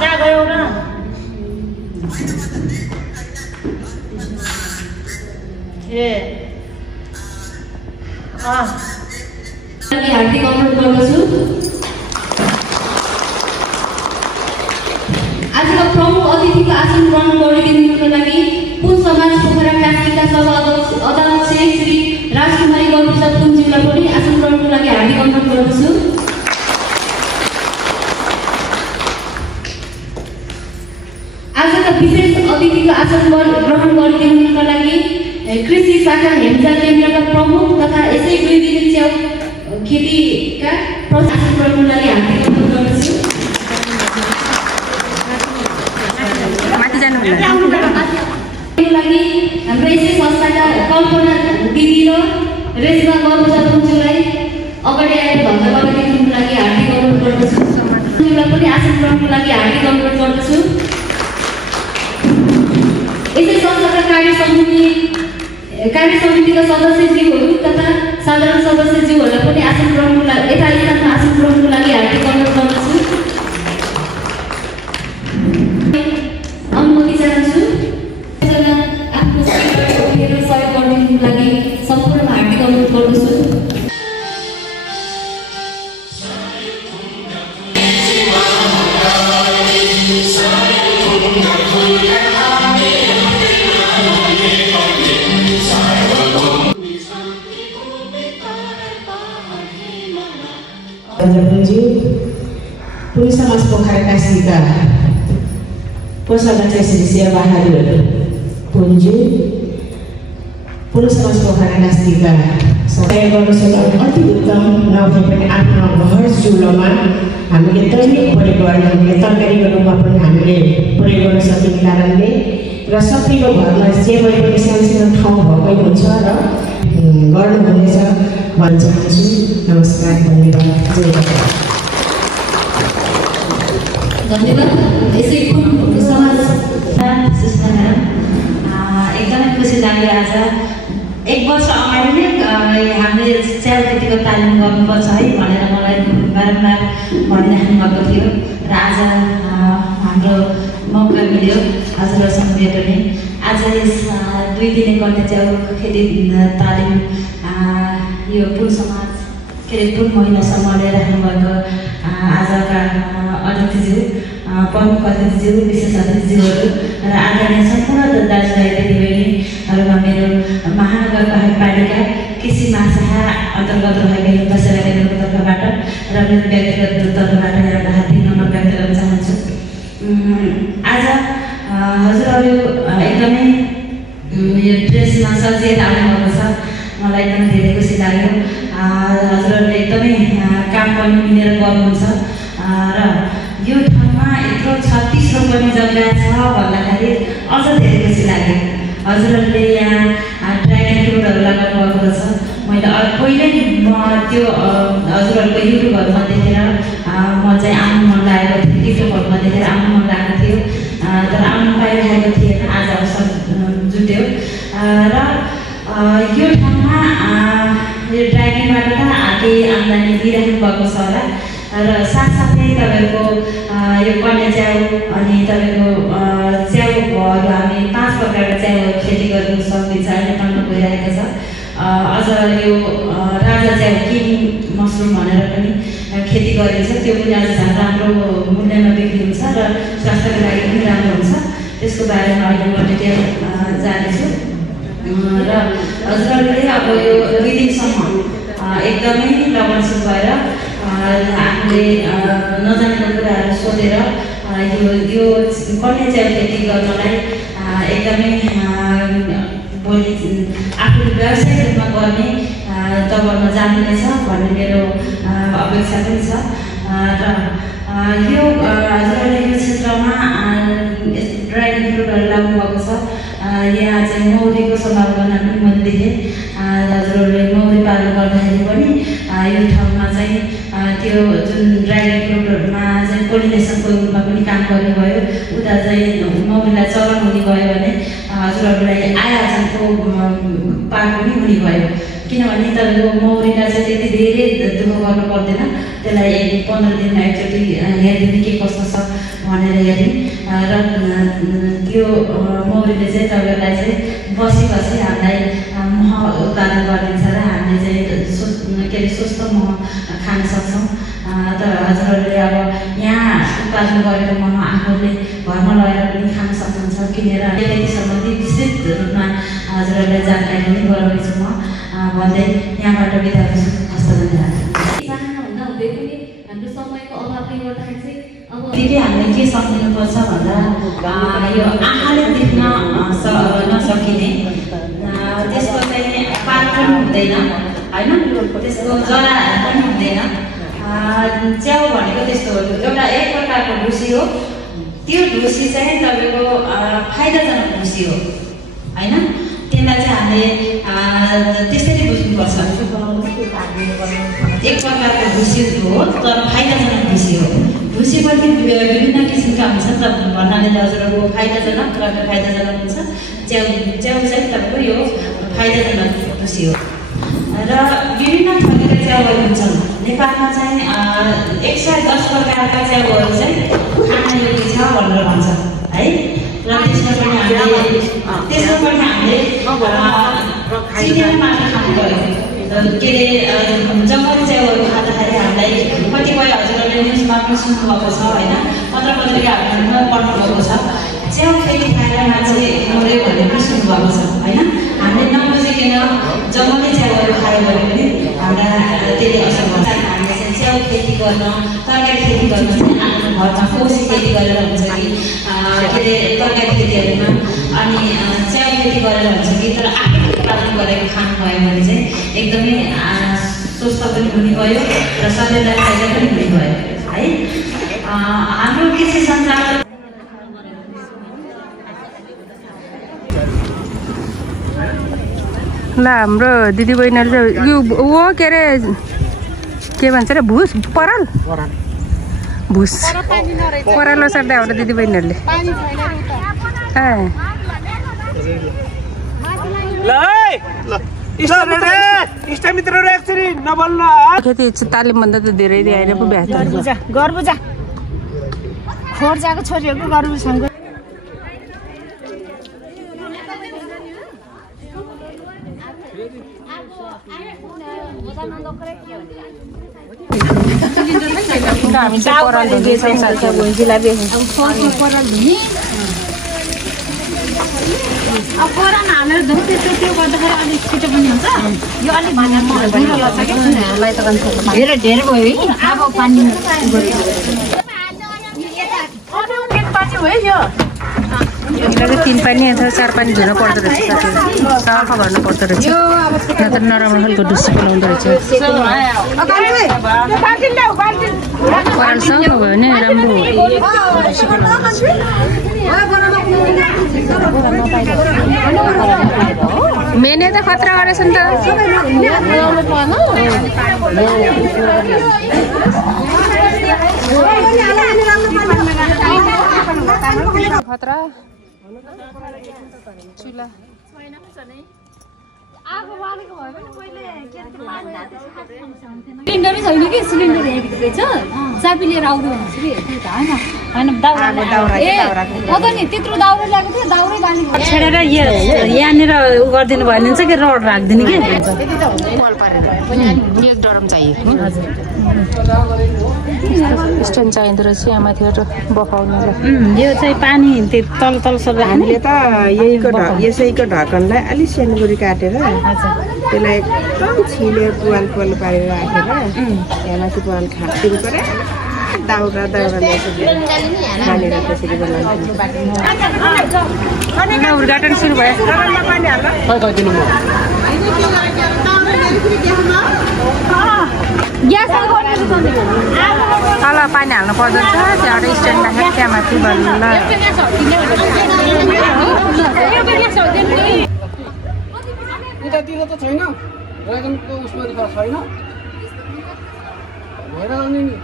जा गयो र ए हार्दिक अनुरोध गर्दछु। आजको प्रमुख अतिथिको आसन ग्रहण गरिदिनुको लागि पुन समाज पोखरा कास्कीका सभा अध्यक्ष श्री राजकुमारी गौरप्रसाद पुनज्यूलाई पनि आसन ग्रहणको लागि हार्दिक अनुरोध गर्दछु। आजका विशेष अतिथिको आसन ग्रहण गरिदिनुका लागि कृषि शाखा हेम्जा केन्द्रका प्रमुख तथा यसै 2 दिन च्याउ खेतीका प्रशासन गर्नको लागि हार्दिक अनुरोध गर्दछु। लागि हाम्रो यसै संस्थाका कल्पना दिदी र रेशमा गौरप्रसाद पुनज्यूलाई अगाडि आएर धन्यवाद दिनुको लागि हार्दिक अनुरोध गर्दछु। पुनज्यूलाई पनि आसन ग्रहणको लागि हार्दिक अनुरोध गर्दछु। यसै संस्थाका कार्य समितिका सदस्यज्यूहरू तथा साधारण सदस्यज्यूहरूलाई पनि आसन ग्रहणको लागि यथास्थानमा आसन ग्रहणको लागि हार्दिक अनुरोध गर्दछु। अनुमति चाहन्छु। आफ्नो सहयोग गरिदिनुको लागि सम्पूर्ण हार्दिक अनुरोध गर्दछु। पुन समाज पोखरा कास्कीका कोषाध्यक्ष श्री शेरबहादुर पुनज्यू, पुन समाज पोखरा कास्कीका सहयोग गर्न सक्ने अति उत्तम नभए पनि आफ्नो घर चुलोमा हामीले दैनिक प्रयोग गर्ने हामीले तरकारीको रूपमा पनि हामीले प्रयोग गर्न सकिने कारणले र सबैको घरमा जे भए पनि सानो ठाउँ भएकै हुन्छ र गर्नुहुनेछ भन्न चाहन्छु। नमस्कार, धन्यवाद। यसै समाज एकदमै खुसी लाग्यो। आज 1 वर्ष अगाडि नै हामीले च्याउ खेतीको तालिम गर्नुपर्छ है भनेर मलाई बारम्बार भनिराख्नु भएको थियो र आज हाम्रो मौका मिल्यो हजुरहरूसँग भेट्ने। आज यस 2 दिने गर्ने च्याउ खेती तालिम यो पुन समाज पुन महिनासम्म लिएर राख्नुभएको आजका अतिथिज्यू, प्रमुख अतिथिज्यू, विशेष अतिथिज्यूहरू र आदरणीय सम्पूर्ण दाजुभाइ दिदीबहिनीहरूमा मेरो महानगरपालिका कृषि महाशाखा अन्तर्गत रहेको यो दशहरा केन्द्रको तर्फबाट र मेरो व्यक्तिगत तर्फबाट एउटा हार्दिक नमन व्यक्त गर्न चाहन्छु। आज हजुरहरू एकदमै यो ड्रेसमा सजिएर आउनुभएको छ, मलाई एकदमै धेरै खुसी लाग्यो। हजुरहरूले एकदमै काम पनि मिलेर गर्नुहुन्छ र यो ठाउँमा यत्रो 36 रोपनी जग्गा छ भन्दाखेरि अझ धेरै खुसी लाग्यो। हजुरहरूले यहाँ ड्रागन फ्रुटहरू लगाउनु भएको रहेछ। मैले पहिल्यै त्यो हजुरहरूको युट्युबहरूमा देखेर म चाहिँ आउनु मन लागेको थियो, टिकटकहरूमा देखेर आउनु मन लागेको थियो तर आउनु पाइरहेको थिएन। आज अवसर जुट्यो र यो ठाउँमा यो ड्रागनबाट त केही आम्दानी दिइराख्नु भएको छ होला र साथसाथै तपाईँको यो कन्या च्याउ अनि तपाईँको च्याउको भहरू हामी 5 प्रकारका च्याउ खेती गर्नु सकिन्छ नेपालमा भइरहेको छ। अझ यो राजा च्याउ किङ मसरुम भनेर पनि खेती गरिन्छ, त्यो पनि आज झन् राम्रो मूल्यमा बिक्री हुन्छ र स्वास्थ्यको लागि पनि राम्रो हुन्छ। त्यसको बारेमा अहिले म डिटेल जानेछु र हजुरहरूले अब यो 2 दिनसम्म एकदमै लगनशील भएर हामीले नजानेको कुराहरू सोधेर यो कन्या च्याउ खेती गर्नलाई एकदमै भोलि आफूले व्यावसायिक रूपमा गर्ने तवरमा जानुहुनेछ भन्ने मेरो अपेक्षा पनि छ र यो हजुरहरूले यो क्षेत्रमा ड्रागन फ्रुटहरू लाग्नु भएको छ। यहाँ चाहिँ मौरीको सम्भावना पनि मैले देखेँ। हजुरहरूले मौरी पालन गर्दाखेरि पनि यो ठाउँमा चाहिँ त्यो जुन ड्रागन फ्रुटहरूमा चाहिँ पोलिनेसनको रूपमा पनि काम गर्नुभयो। उता चाहिँ मौरीलाई चलन हुने भयो भने हजुरहरूलाई आयाजनको पार पनि हुने भयो, किनभने तपाईँको मौरीलाई चाहिँ त्यति धेरै दुःख गर्नु पर्दैन। त्यसलाई 15 दिनमा एकचोटि हेरिदिने के कस्तो छ भनेर हेरेँ र त्यो मौरीले चाहिँ तपाईँलाई चाहिँ बसी हामीलाई मह उत्पादन गरिदिन्छ र हामीले चाहिँ स्वस्थ मह खान सक्छौँ। तर हजुरहरूले अब यहाँ उत्पादन गरेको मह आफूले घरमा लगेर पनि खान सक्नुहुन्छ किनेर। खेती सम्बन्धी विस्तृत रूपमा हजुरहरूलाई जानकारी पनि गराउँदैछु म भन्दै यहाँबाट बिदा हुन्छु। हस्त धन्यवाद। चाहना हुँदा हुँदै पनि हाम्रो समयको अभावले गर्दाखेरि चाहिँ अब दिदी हामीले के सम्झिनुपर्छ भन्दा यो आँखाले देख्न नसकिने त्यसको चाहिँ पात पनि हुँदैन होइन, त्यसको जरा पनि हुँदैन। च्याउ भनेको त्यस्तो हो, एउटा एक प्रकारको ढुसी हो। त्यो ढुसी चाहिँ तपाईँको फाइदाजनक ढुसी हो होइन। त्यसलाई चाहिँ हामीले त्यसरी बुझ्नुपर्छ। एक प्रकारको ढुसी हो तर फाइदाजनक ढुसी हो। ढुसी पनि विभिन्न किसिमका हुन्छन् त भन्नाले हजुरहरूको फाइदाजनक र फाइदाजनक हुन्छ। च्याउ चाहिँ तपाईँको यो फाइदाजनक ढुसी हो र विभिन्न थरीका च्याउहरू हुन्छन्। नेपालमा चाहिँ 110 प्रकारका च्याउहरू चाहिँ खान योग्य छ भनेर भन्छ है। र त्यसमा पनि हामीले चिनेर मात्र खानु पऱ्यो। के अरे जङ्गली च्याउहरू खाँदाखेरि हामीलाई कतिपय हजुरहरूले न्युजमा पनि सुन्नुभएको छ होइन, पत्र पत्रिकाहरू पनि पढ्नुभएको छ। च्याउ खेती खाएर मान्छे मऱ्यो भनेर पनि सुन्नुभएको छ होइन। हामीले नबुझिकन जङ्गली च्याउहरू खायो भने पनि हामीलाई त्यसले असर गर्छ। हामीले चाहिँ च्याउ खेती गर्न, तरकारी खेती गर्न चाहिँ आफ्नो घरमा कोसी खेती गरेर हुन्छ कि के अरे तरकारी खेतीहरूमा अनि च्याउ खेती गरेर हुन्छ कि तर आफै उत्पादन गरेर खानुभयो भने चाहिँ एकदमै स्वस्थ पनि हुने भयो र शरीरलाई फाइदा पनि हुने भयो है। हाम्रो कृषि सञ्जाल ल हाम्रो दिदीबहिनीहरू चाहिँ यो वो के अरे के भन्छ अरे भुस पराल भुस पराल सर्दा हाम्रो दिदीबहिनीहरूले खेती तालिमभन्दा त धेरै आएर पो बिहा गर्बुजा खोर्जाको छोरीहरूको गर्बुसँग हामी चाहिँ पराल धुँदैछौँ अब पराल हालेर धुन्छ त्यो गर्दाखेरि अलिक छिटो पनि हुन्छ। यो अलिक धेरै धेरै भयो है। अब पानी भयो यो 3 पानी अथवा 4 पानी धुन पर्दो रहेछ, सफा गर्नु पर्दो रहेछ, नत्र नराम्रो खालको ढुसी बनाउँदो रहेछ। पराल सफा भयो भने राम्रो ढुसी बनाउँदो रहेछ। मेने त खतरा गरेछ नि त खतरा चुला सिलिन्डरै छैन कि सिलिन्डर हेरेको छ चाबी लिएर आउनु भन्छ कि होइन दाउरा नि त्यत्रो दाउरा ल्याएको थियो दाउरै बानी छेडेर यहाँनिर उ गरिदिनु भयो भने चाहिँ कि रड राखिदिनु कि एक डरम चाहियो। स्ट्यान्ड चाहिँदो रहेछ यहाँ माथिबाट बफाउनुलाई। यो चाहिँ पानी तल तल सर हामीले त यसैको ढक्कनलाई अलिक सानो गरी काटेर त्यसलाई एकदम छिलेर पुवाल पारेर राखेर त्यहाँमाथि पुवाल खाँदिनु पऱ्यो। दाउरा हालेर त्यसरी बनाउनु। उद्घाटन सुरु भयो। तल पानी हाल्नु पर्दो रहेछ, त्यहाँबाट स्ट्यान्ड राखेर त्यहाँ माथि बल्ल यतातिर त छैन, ड्रागनको उसमा त छैन भएर आउने नि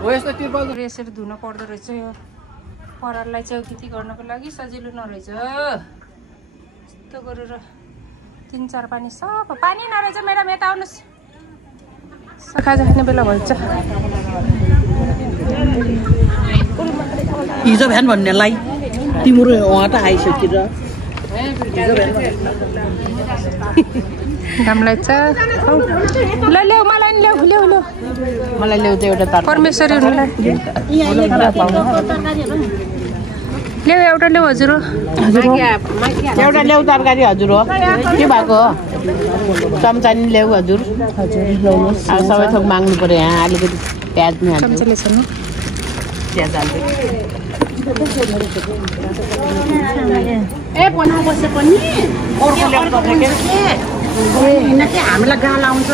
हो। यस्तो तिरपाल यसरी धुन पर्दो रहेछ। यो पराललाई चाहिँ खेती गर्नको लागि सजिलो नरहेछ। यस्तो गरेर 3-4 पानी सफा पानी नरहेछ। म्याडम यता आउनुहोस्, खाजा खाने बेला भन्छ। हिजो भ्यान भन्नेलाई तिम्रो उहाँ त आइसकेर घाम लाग्छ ल ल्याऊ मलाई ल्याऊ ल्याऊ ल्याऊ मलाई ल्याउ त एउटा तार परमेश्वरी हुनुलाई ल्याऊ एउटा ल्याऊ हजुर एउटा ल्याउ तरकारी हजुर हो के भएको हो चम्चा नि ल्याउ हजुर ल्याउनुहोस् अब सबै थोक माग्नु पर्यो यहाँ अलिकति प्याज नि हाल्नु चम्चाले छन् प्याज हाल्नु ए बना बसे पनि हामीलाई गाल आउँछ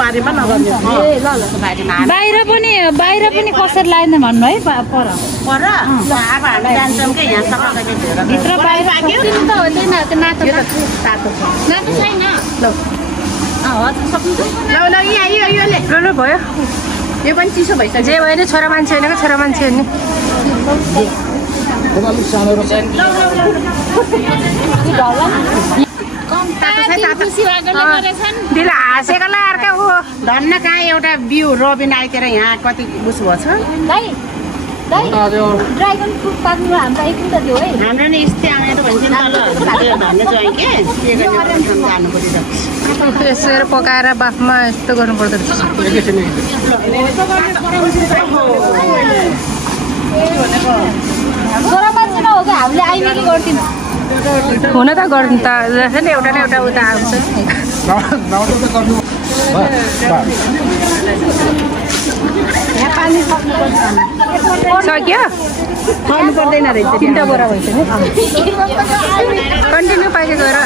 बारीमा नगर्ने बाहिर पनि कसरी लाइन भन्नु है पर अब हामी जान्छौँ कि यहाँ भित्र बाहिर सक्दिनु त हुँदैन त्यो नातो छैन ल यहाँ ल भयो यो पनि चिसो भइसक्यो जे भयो नि छोरा मान्छे होइन छोरा मान्छे हो नि दिला हाँसेकोलाई अर्कै हो धन्न कहाँ एउटा बिउ रोबिन आइतेर यहाँ कति बुस भयो छ ड्रागन फ्रुट पाक्नु हाम्रो आइपुग्छ त्यो है हाम्रो नि यस्तै आएर भन्छ धन्न चाहिँ के गर्ने जानु पर्यो यसो पकाएर बाफमा यस्तो गर्नु पर्दो रहेछ छोरा मान्छे नहो कि हामीले आइमेली गर्दिनँ हुन त गर्नु त नि एउटा न एउटा उता आउँछ सक्यो खानु पर्दैन रहेछ 3टा बोरा भइसक्यो कन्टिन्यू पाके गएर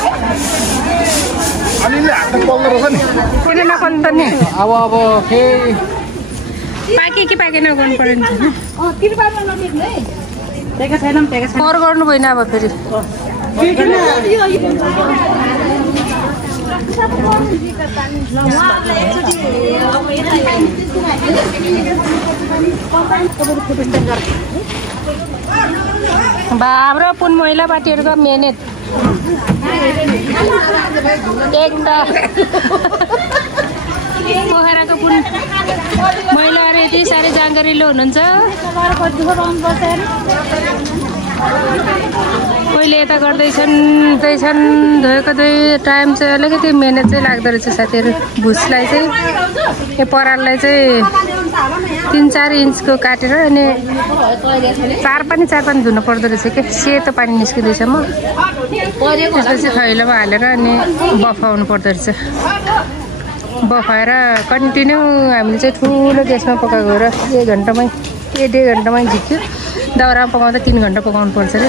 किन नपल्नु त नि अब पाके कि पाकेन गर्नु पर्यो नि टेका छैन कर गर्नु भएन अब फेरि हाम्रो पुन महिला पार्टीहरूको मेहनत एक त पोखराको पुन महिलाहरू यति साह्रै जानकारीले हुनुहुन्छ कहिले यता गर्दैछन् धोएको टाइम चाहिँ अलिकति मिहिनेत चाहिँ लाग्दो रहेछ साथीहरू भुसलाई चाहिँ यो पराललाई चाहिँ 3-4 इन्चको काटेर अनि 4 पानी धुनु पर्दो रहेछ क्या सेतो पानी निस्किँदैछ म त्यसपछि थैलोमा हालेर अनि बफाउनु पर्दो रहेछ बफाएर कन्टिन्यू हामीले चाहिँ ठुलो ग्यासमा पकाएको र 1 घन्टामै 1.5 घन्टामै झिक्यो दाउरामा पकाउँदा 3 घन्टा पकाउनु पर्छ अरे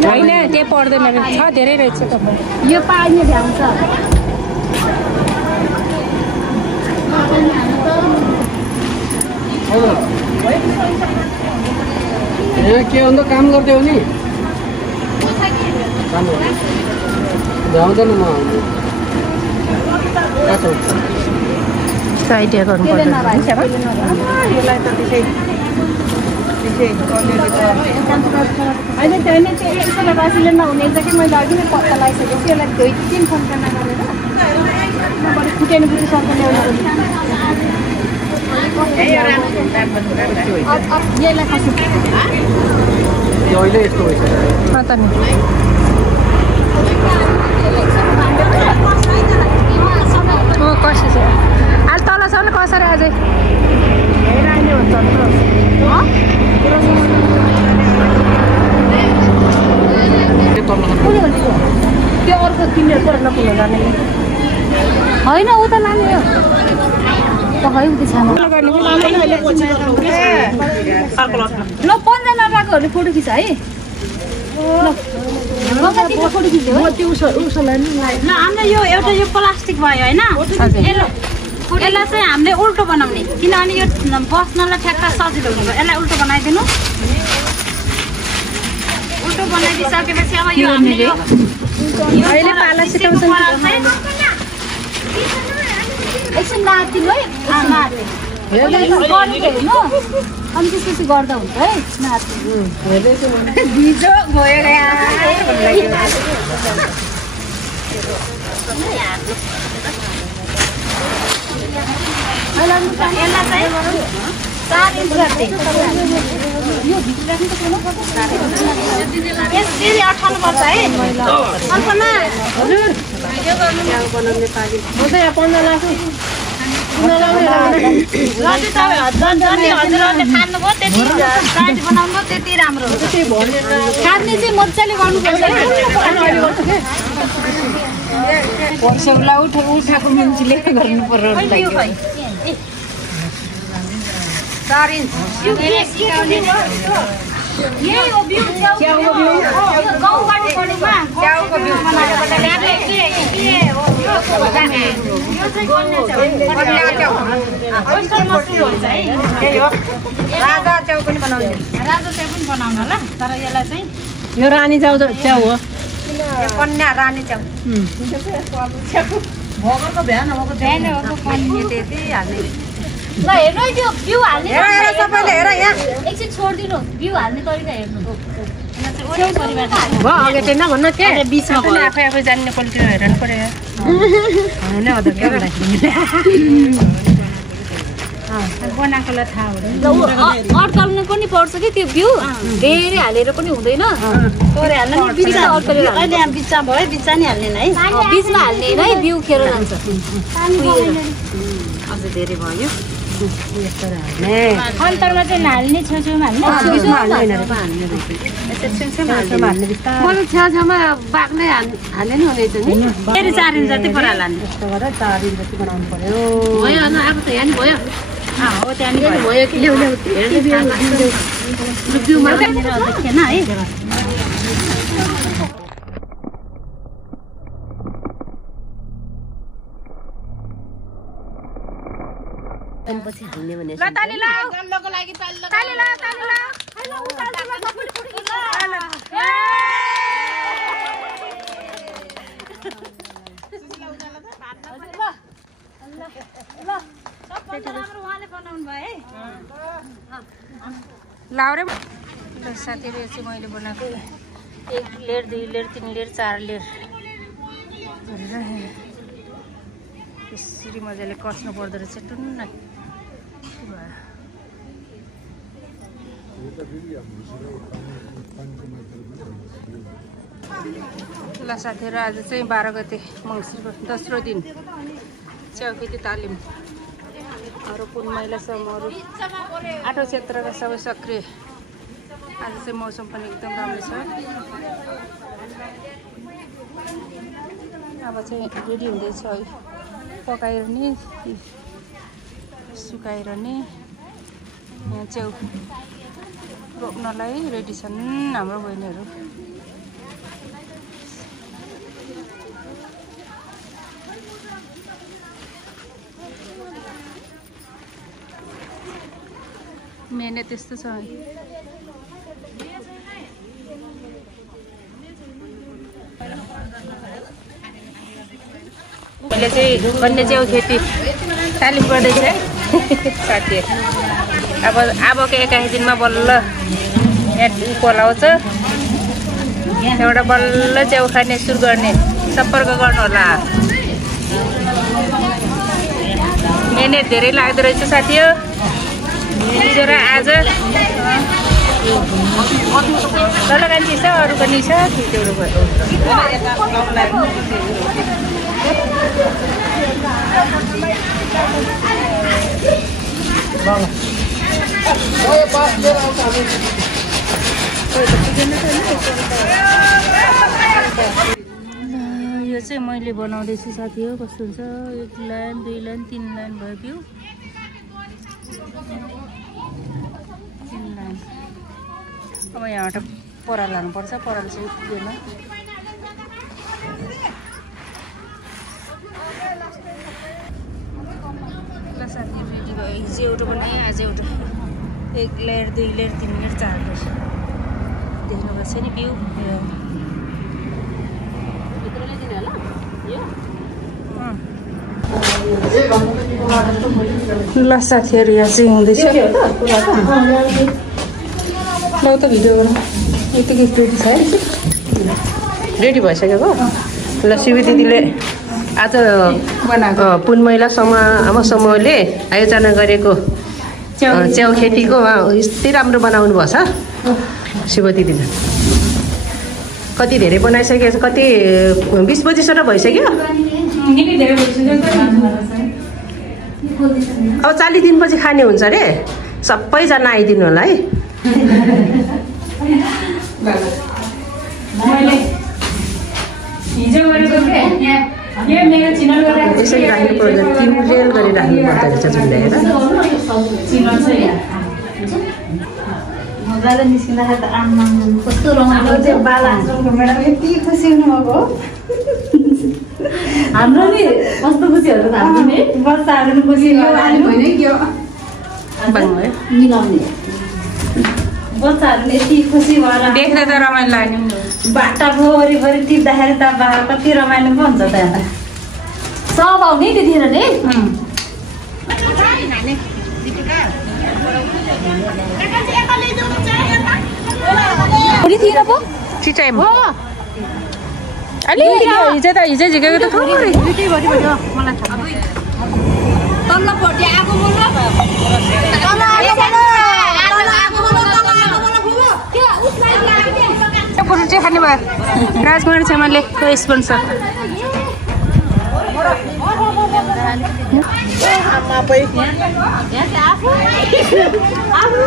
होइन त्यो पर्दैन छ धेरै रहेछ तपाईँ यो पानी भ्याउँछ यहाँ के अन्त काम गर्थ्यो नि भ्याउँदैन म आइडिया गर्नु पर्छ होइन त्यो यसो बासीले नहुने कि मैले अघि नै पत्ता लगाइसकेको छु यसलाई धोइ 3 फन्काना गरेर नभए फुटेन फुटी सक्ने यसलाई कसो अहिले यस्तो भइसक्यो त नि कसो छ अहिले तलसम्म कसरी अझै त्यो अर्को किनेर नपुग्नु जाने होइन ऊ त लाने हो खै उति छामा ल 15 लगाएकोहरूले फोटो खिच है फोटो खिच्यो ल हाम्रो यो एउटा यो प्लास्टिक भयो होइन यसलाई चाहिँ हामीले उल्टो बनाउने किनभने यो बस्नलाई ठ्याक्क सजिलो हुन्छ यसलाई उल्टो बनाइदिनु उल्टो बनाइदिइसकेपछि अब यो हामीले अहिले पाला सिकाउँछन् एकछिन नातिनु है नाति हेर्नु अनि त्यसपछि गर्दा हुन्छ है नाति भिजो गएर त्यति राम्रो खाने चाहिँ मजाले गर्नुपर्छ उठाएको मान्छेले गर्नु पर्यो राजा च्याउ पनि बनाउने होला तर यसलाई चाहिँ यो रानी च्याउ हो कन्या रानी च्याउ भगरको भ्यान भएको कन्या त्यति हाल्ने ल हेर्नु त्यो बिउ हाल्ने सबैले हेर यहाँ एकछिन छोडिदिनु बिउ हाल्ने तरिका हेर्नु भयो अघि चाहिँ नभन्न के बिचमा आफै आफै जान्ने क्वालिटी हेर्नु पर्यो बनाएकोलाई थाहा हुँदैन अड्काल्नु पनि पर्छ कि त्यो बिउ धेरै हालेर पनि हुँदैन थोरै हाल्नु बिचमा अड्कालेर अहिले बिचमा भयो बिचमा नि हाल्ने है बिचमा हाल्ने है बिउ खेर जान्छ अझ धेरै भयो अन्तरमा चाहिँ हाल्ने छेउछेउमा मैले छेउछेउमा बाक्लै हाले नि हुनेछ नि फेरि 4 इन्च जति पर हाल्ने यस्तो गरेर 4 इन्च जति बनाउनु पर्यो भयो न अब त यहाँ नि भयो हो त्यहाँ नि भयो कि ल्याउ बिउमा देखेन है पछि हाल्ने भने लाउरे साथीहरू यो चाहिँ मैले बनाएको 1 लेयर 2 लेयर 3 लेयर 4 लेयर यसरी मजाले कस्नु पर्दो रहेछ टुन्न ल साथीहरू आज चाहिँ 12 गते मङ्सिरको दोस्रो दिन च्याउ खेती तालिम अरू कुन महिलासम्म अरू 8औं क्षेत्रका सबै सक्रिय आज चाहिँ मौसम पनि एकदम राम्रो छ अब चाहिँ रेडी हुँदैछ है पकाएर नि सुकाएर नि यहाँ च्याउ रोप्नलाई रेडी छन् हाम्रो बहिनीहरू मेहनत त्यस्तो छ मैले चाहिँ कन्या च्याउ खेती तालिम गर्दैछ है साथीहरू अबको 21 दिनमा बल्ल कोलाउँछ एउटा बल्ल च्याउ खाने सुरु गर्ने सम्पर्क गर्नु होला मेहनत धेरै लाग्दो रहेछ साथीहरू हिजो र आज कान्छी छ अरू पनि छ त्यो भयो यो चाहिँ मैले बनाउँदैछु साथीहरू कस्तो हुन्छ 1 लाइन 2 लाइन 3 लाइन भयो बिउ 3 लाइन अब यहाँबाट पराल लानुपर्छ पराल चाहिँ पुगेन ल साथीहरू रेडी भयो हिजो एउटा बनाएँ आज एउटा 1 लेयर 2 लेयर 3 लेयर 4 लेयर देख्नुभएको छ नि बिउ ल साथीहरू यहाँ चाहिँ हुँदैछ ल त भिडियो बनाऊ यतिकै रेडी छ है रेडी भइसकेको ल शिवी दिदीले आज पुन महिला समूहले आयोजना गरेको च्याउ खेतीको यस्तै राम्रो बनाउनु भएछ शिव दिदीले कति धेरै बनाइसकेको छ कति 20 बजीसम्म भइसक्यो अब 40 दिनपछि खाने हुन्छ अरे सबैजना आइदिनु होला है यसरी राख्नु पर्दैन तिमीरेल गरी राख्नु पर्दो रहेछ झुन्डाएर बाहिर निस्किँदाखेरि त आमा कस्तो रमाइलो थियो बाला आश्रमको म्याडम यति खुसी हुनुभएको हाम्रो नि कस्तो खुसी हुन्छ हाम्रो नि बच्चाहरू नि खुसी मिलाउने बच्चाहरू यति खुसी भएर देख्दा त रमाइलो लाग्यो बाटाको वरिपरि टिप्दाखेरि त बा कति रमाइलो पो हुन्छ त यहाँ सब आउने त्यतिखेर नि हिजो झिकेको त थोरै खाने भयो राजकुमार छेमाले स्पोन्सर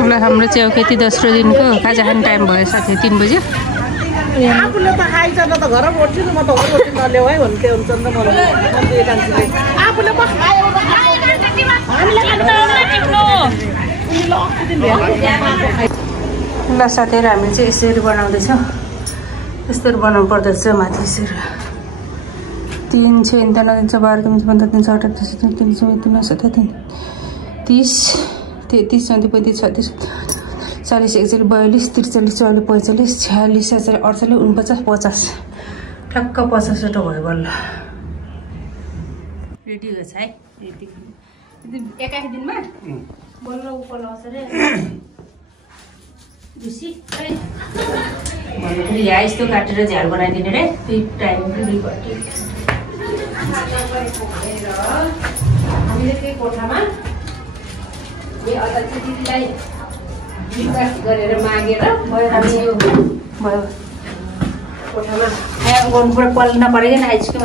ल हाम्रो च्याउ खेती दोस्रो दिनको खाजा खाने टाइम भयो साथी 3 बज्यो आफूले त खाइछ न त घर बस्छु नि म त घर बस्छु नल्याउ है भन्थे हुन्छ नि त मलाई आफूले पो खायो ल साथीहरू हामीले चाहिँ यसरी बनाउँदैछौँ यस्तोहरू बनाउनु पर्दछ माथि यसरी 3 6 12 13 15 16 17 18 30 33 34 35 36 40 41 42 43 44 45 46 47 48 49 50 ठक्क 50 भयो बल्ल रेडी भएछ है एकाकी दिनमा बल्ल उपर आउँछ रे यहाँ यस्तो काटेर झ्याल बनाइदिने रे त्यही टाइम हामीले त्यही कोठामा दिदीलाई रिक्वेस्ट गरेर मागेर हामी यो भयो कोठामा यहाँ गर्नु पर्यो कल नपरेन आइसक्यो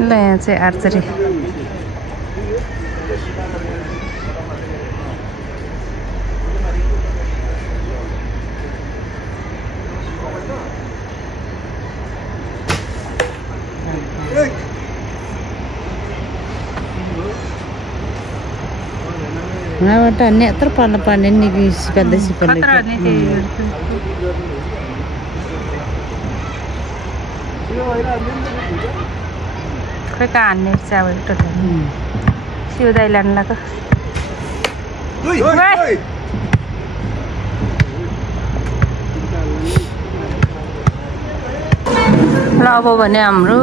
ल यहाँ चाहिँ archery Ngawan nek terpanen nih sepeda sepeda. Khơi cạn này sao vậy trời. Siêu đây lần là cơ. ल अब भने हाम्रो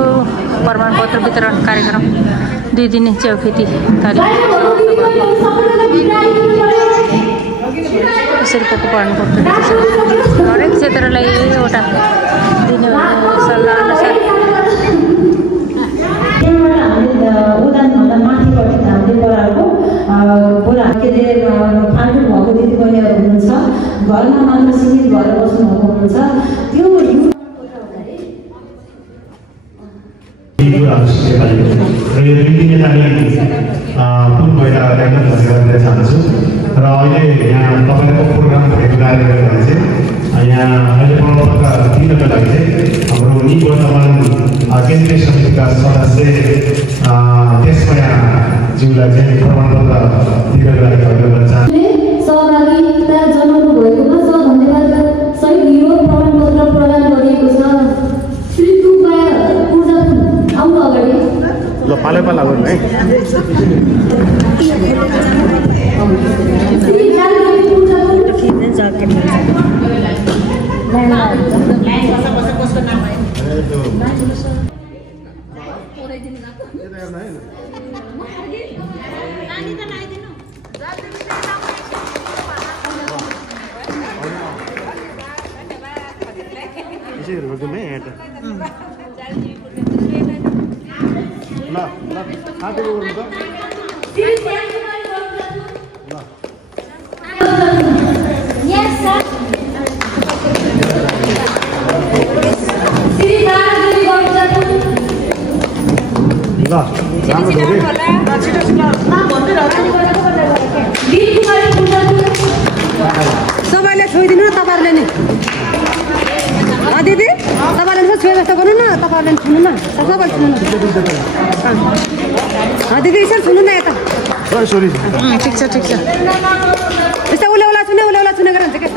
प्रमाणपत्र वितरण कार्यक्रम 2 दिने च्याउ खेती यसरी पक्क पार्नु पर्छ हरेक क्षेत्रलाई एउटा दिने सल्लाह अनुसार घरमा मात्र सीमित भएर बस्नुभएको हुनुहुन्छ त्यो चाहन्छु र अहिले यहाँ तपाईँको प्रोग्राम भएको कारणले गर्दा चाहिँ यहाँ अहिले प्रमाणपत्र दिनको लागि चाहिँ हाम्रो निवर्तमान केन्द्रीय समितिका सदस्य त्यसमाया ज्यूलाई चाहिँ प्रमाणपत्र दिनको लागि धन्यवाद चाहन्छु सहभागिता जनाउनु भएकोमा धन्यवाद सहित यो प्रमाणपत्र प्रदान गरिएको छ श्री तुपा ऊर्जा आउनु अगाडि ल पालै पाला गर्नु है चाहिँ रोडुम है यहाँ ल ल साथी गर्नु त Yes, sir. Siri Dharani गर्नु ल राम्रो थियो सबैले छोइदिनु न तपाईँहरूले नि दिदी तपाईँले छोए जस्तो गर्नु न तपाईँहरूले छुनु न सबैले छुनु न दिदी यसरी छुनु न यता सरी ठिक छ यस्तो उला छुने गरेर हुन्छ के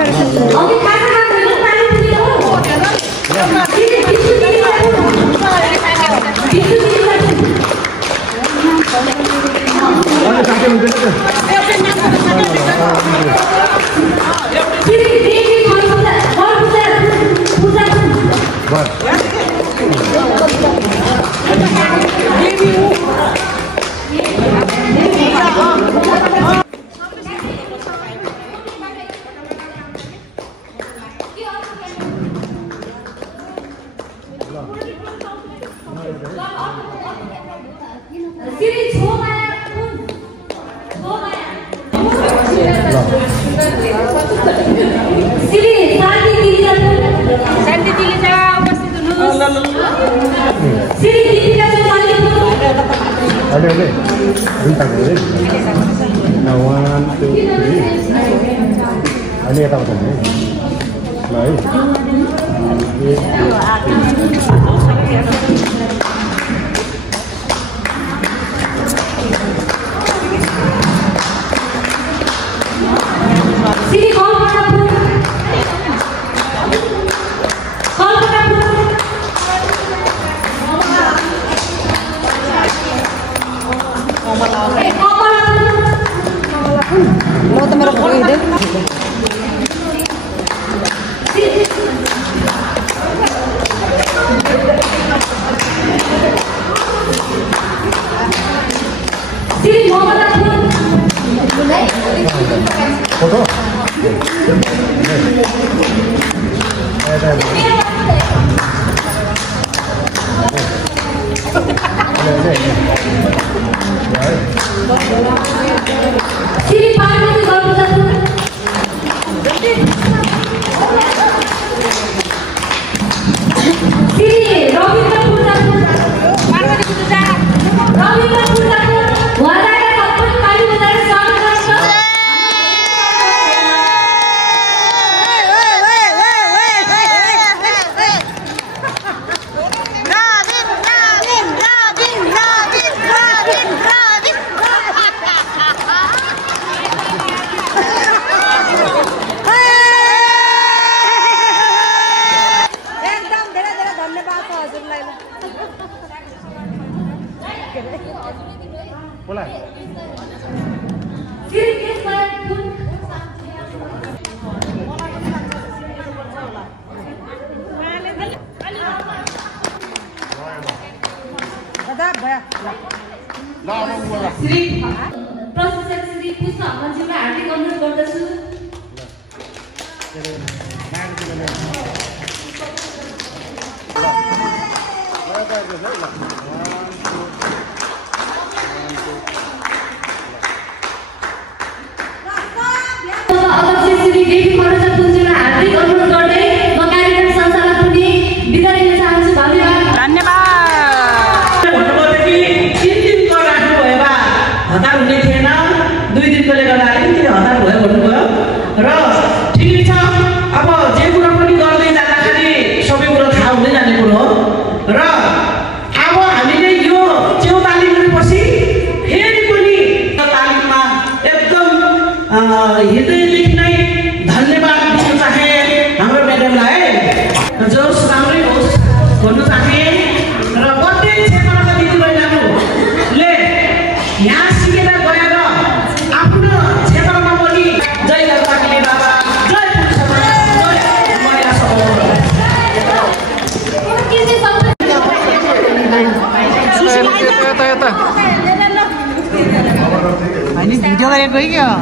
भिडियो गरेको क्या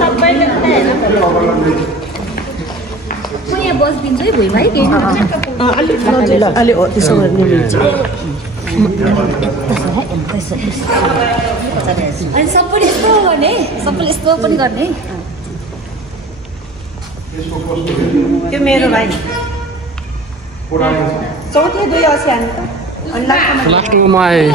सबैले म यहाँ बसिदिन्छु है भुइँमा है केही अलि त्यसो गर्ने अनि सबैले यस्तो गर्ने सबैले यस्तो पनि गर्ने त्यो मेरो भाइ चौथी 2 असी हाल्नु लास्टमा म आएँ